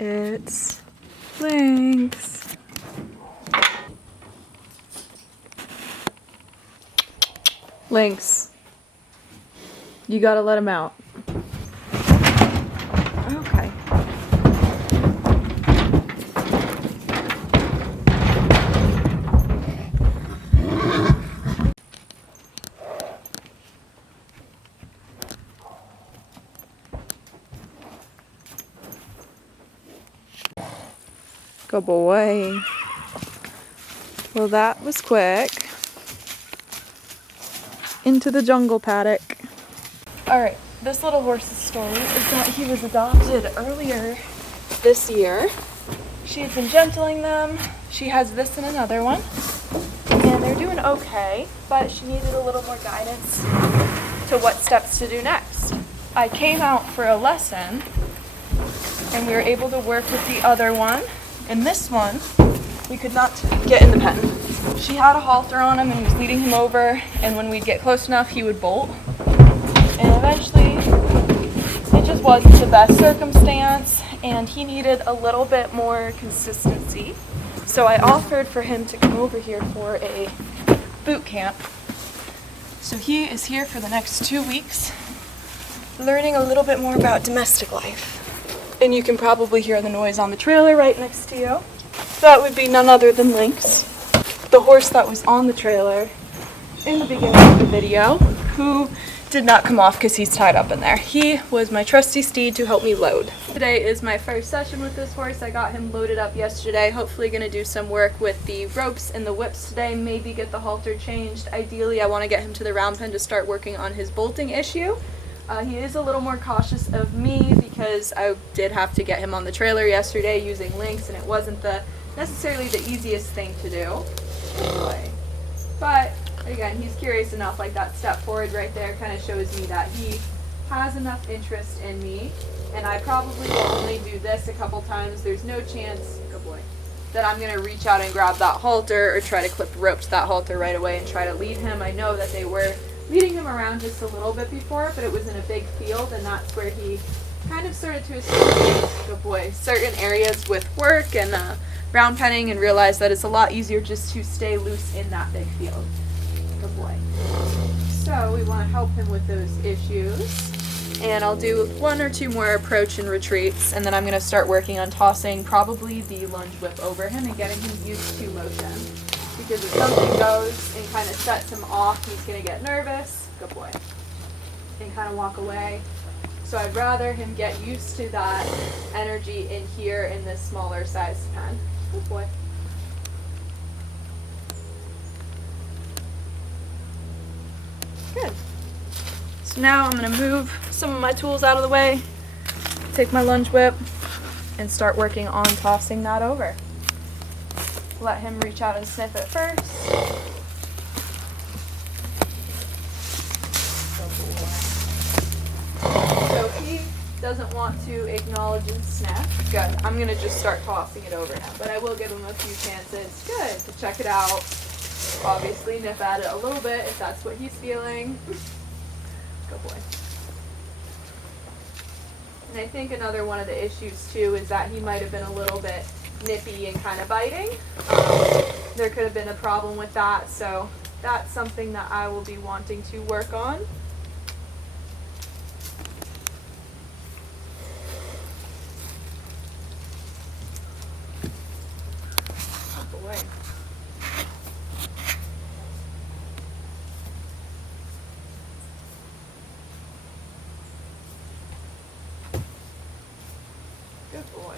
It's Lynx. Lynx, you gotta let him out. Okay. Good boy. Well, that was quick. Into the jungle paddock. Alright, this little horse's story is that he was adopted earlier this year. She had been gentling them. She has this and another one. And they're doing okay, but she needed a little more guidance to what steps to do next. I came out for a lesson and we were able to work with the other one. And this one, we could not get in the pen. She had a halter on him and was leading him over, and when we'd get close enough, he would bolt. And eventually, it just wasn't the best circumstance, and he needed a little bit more consistency. So I offered for him to come over here for a boot camp. So he is here for the next 2 weeks, learning a little bit more about domestic life. And you can probably hear the noise on the trailer right next to you. That would be none other than Lynx, the horse that was on the trailer in the beginning of the video, who did not come off because he's tied up in there. He was my trusty steed to help me load. Today is my first session with this horse. I got him loaded up yesterday. Hopefully going to do some work with the ropes and the whips today, maybe get the halter changed. Ideally, I want to get him to the round pen to start working on his bolting issue. He is a little more cautious of me because I did have to get him on the trailer yesterday using Lynx, and it wasn't necessarily the easiest thing to do. But again, he's curious enough. Like that step forward right there kind of shows me that he has enough interest in me, and I probably will only do this a couple times. There's no chance, good boy, that I'm going to reach out and grab that halter or try to clip rope to that halter right away and try to lead him. I know that they were leading him around just a little bit before, but it was in a big field, and that's where he kind of started to associate, good boy, certain areas with work and round penning, and realized that it's a lot easier just to stay loose in that big field. Good boy. So we want to help him with those issues, and I'll do 1 or 2 more approach and retreats, and then I'm going to start working on tossing probably the lunge whip over him and getting him used to motion. Because if something goes and kind of sets him off, he's going to get nervous, good boy, and kind of walk away. So I'd rather him get used to that energy in here in this smaller size pen. Good boy. Good. So now I'm going to move some of my tools out of the way, take my lunge whip, and start working on tossing that over. Let him reach out and sniff it first. So if he doesn't want to acknowledge and sniff, good. I'm going to just start tossing it over him, but I will give him a few chances. Good. To check it out. Obviously nip at it a little bit if that's what he's feeling. Good boy. And I think another one of the issues too is that he might have been a little bit nippy and kind of biting. There could have been a problem with that, so that's something that I will be wanting to work on. Oh boy. Good boy.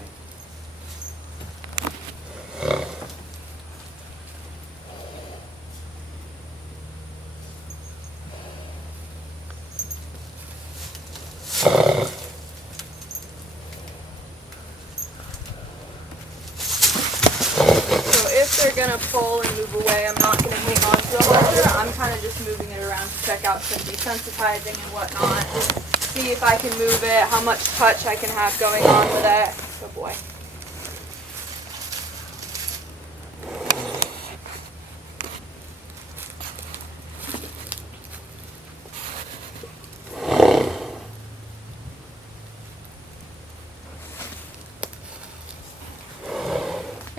They're gonna pull and move away. I'm not gonna hang on to the halter. I'm kind of just moving it around to check out some desensitizing and whatnot. See if I can move it, how much touch I can have going on with it. Good boy.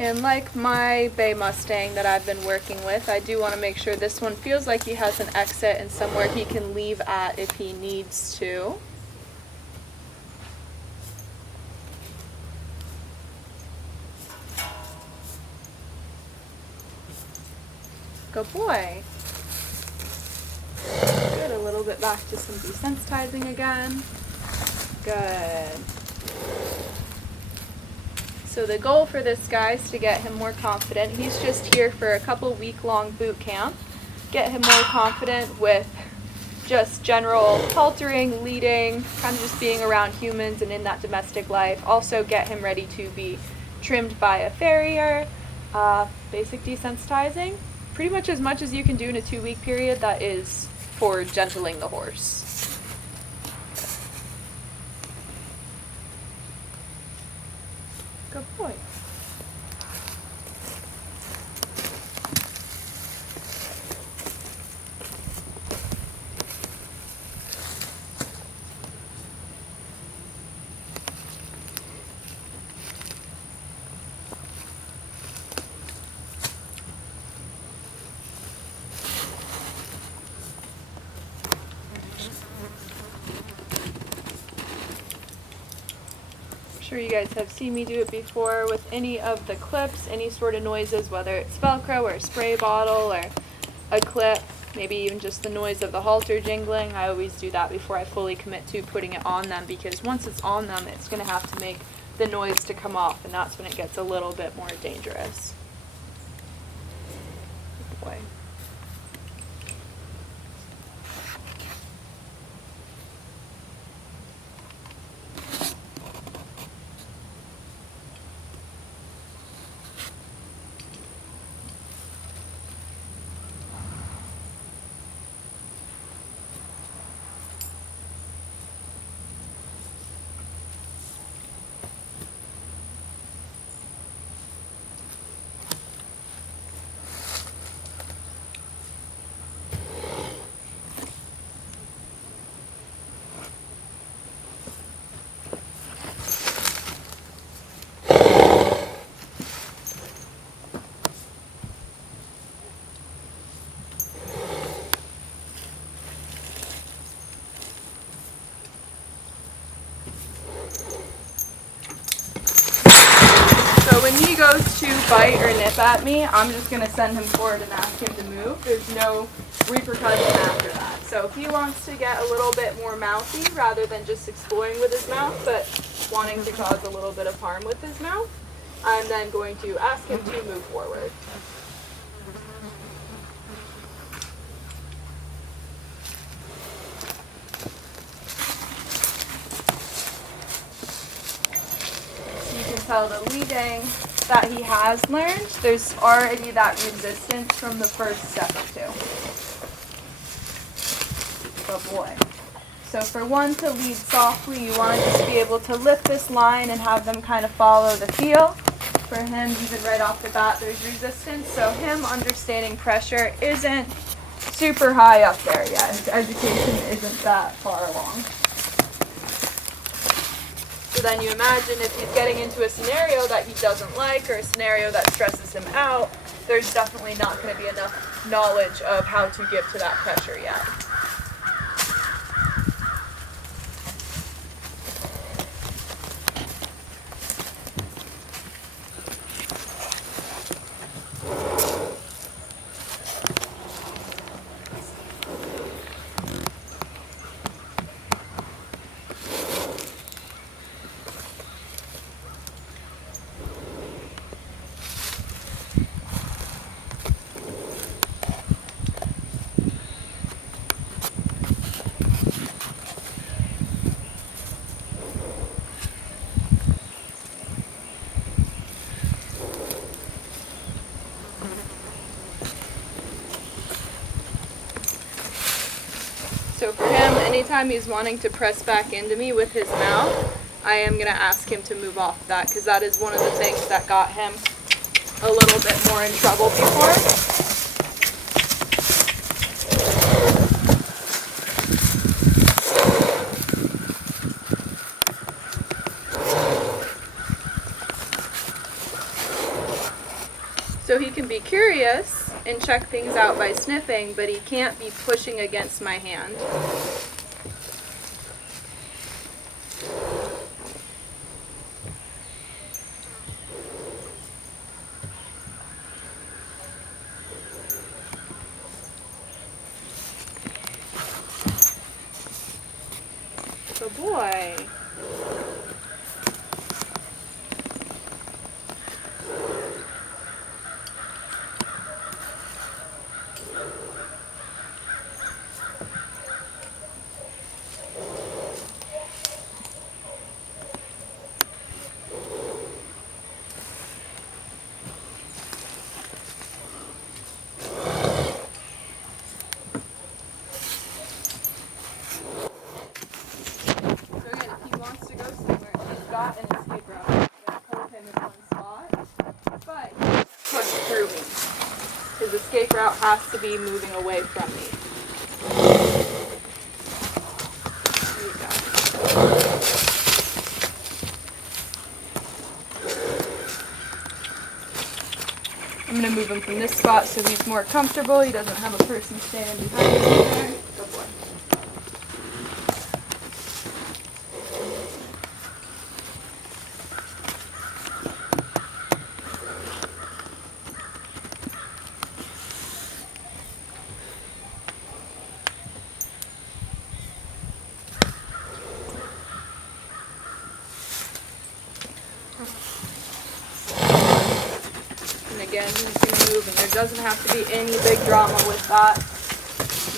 And like my bay Mustang that I've been working with, I do want to make sure this one feels like he has an exit and somewhere he can leave at if he needs to. Good boy. Good, a little bit back to some desensitizing again. Good. So the goal for this guy is to get him more confident. He's just here for a couple week-long boot camp. Get him more confident with just general haltering, leading, kind of just being around humans and in that domestic life. Also get him ready to be trimmed by a farrier, basic desensitizing. Pretty much as you can do in a 2-week period that is for gentling the horse. Good boy. Sure you guys have seen me do it before with any of the clips, any sort of noises, whether it's Velcro or a spray bottle or a clip, maybe even just the noise of the halter jingling. I always do that before I fully commit to putting it on them, because once it's on them, it's going to have to make the noise to come off, and that's when it gets a little bit more dangerous. Good boy. When he goes to bite or nip at me, I'm just going to send him forward and ask him to move. There's no repercussion after that. So if he wants to get a little bit more mouthy rather than just exploring with his mouth, but wanting to cause a little bit of harm with his mouth, I'm then going to ask him to move forward. So the leading that he has learned, there's already that resistance from the first step or two. Good boy. So for one to lead softly, you want to just be able to lift this line and have them kind of follow the feel. For him, even right off the bat, there's resistance. So him understanding pressure isn't super high up there yet. His education isn't that far along. So then you imagine if he's getting into a scenario that he doesn't like or a scenario that stresses him out, there's definitely not going to be enough knowledge of how to give to that pressure yet. So for him, anytime he's wanting to press back into me with his mouth, I am going to ask him to move off of that, because that is one of the things that got him a little bit more in trouble before. So he can be curious and check things out by sniffing, but he can't be pushing against my hand. Good boy. Got an escape route. I'm going to hold him in one spot, but he push through me. His escape route has to be moving away from me. There you go. I'm going to move him from this spot so he's more comfortable. He doesn't have a person standing behind him there. Good boy. And again, he's going to move, and there doesn't have to be any big drama with that.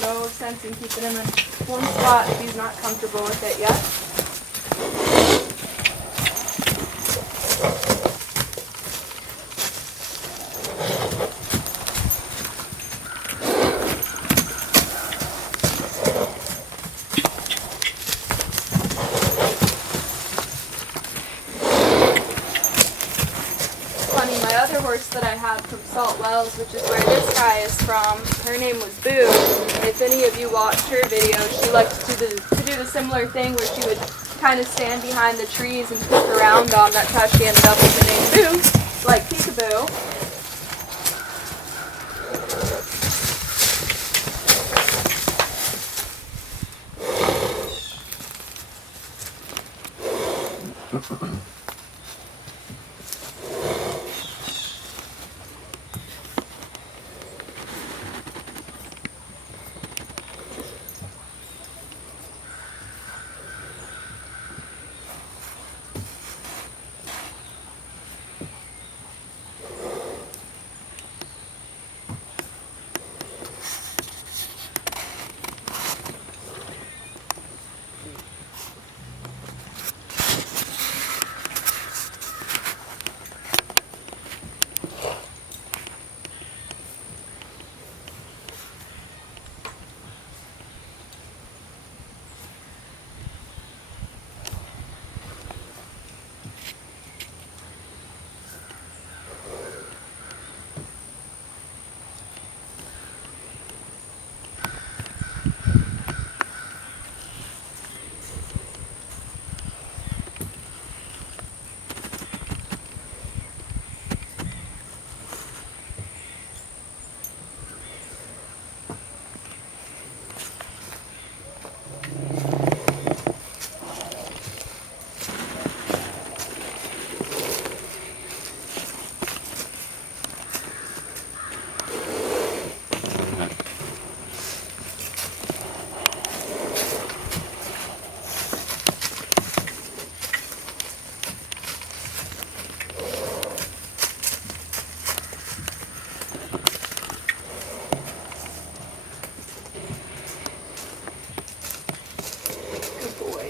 No sense in keeping him in one spot if he's not comfortable with it yet. My other horse that I had from Salt Wells, which is where this guy is from, her name was Boo. And if any of you watched her video, she liked to do the similar thing where she would kind of stand behind the trees and poke around on. That's how she ended up with the name Boo, like peekaboo.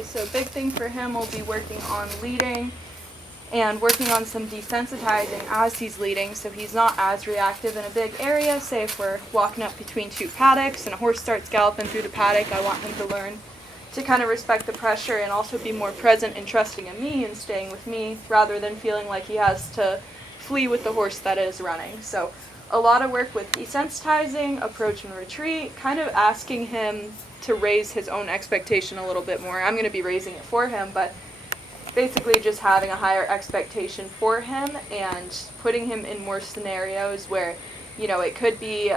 So a big thing for him will be working on leading and working on some desensitizing as he's leading so he's not as reactive in a big area. Say if we're walking up between two paddocks and a horse starts galloping through the paddock, I want him to learn to kind of respect the pressure and also be more present and trusting in me and staying with me rather than feeling like he has to flee with the horse that is running. So a lot of work with desensitizing, approach and retreat, kind of asking him to raise his own expectation a little bit more. I'm going to be raising it for him, but basically just having a higher expectation for him and putting him in more scenarios where, you know, it could be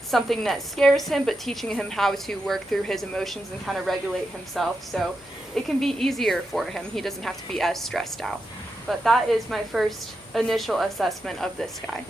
something that scares him, but teaching him how to work through his emotions and kind of regulate himself, so it can be easier for him. He doesn't have to be as stressed out. But that is my first initial assessment of this guy.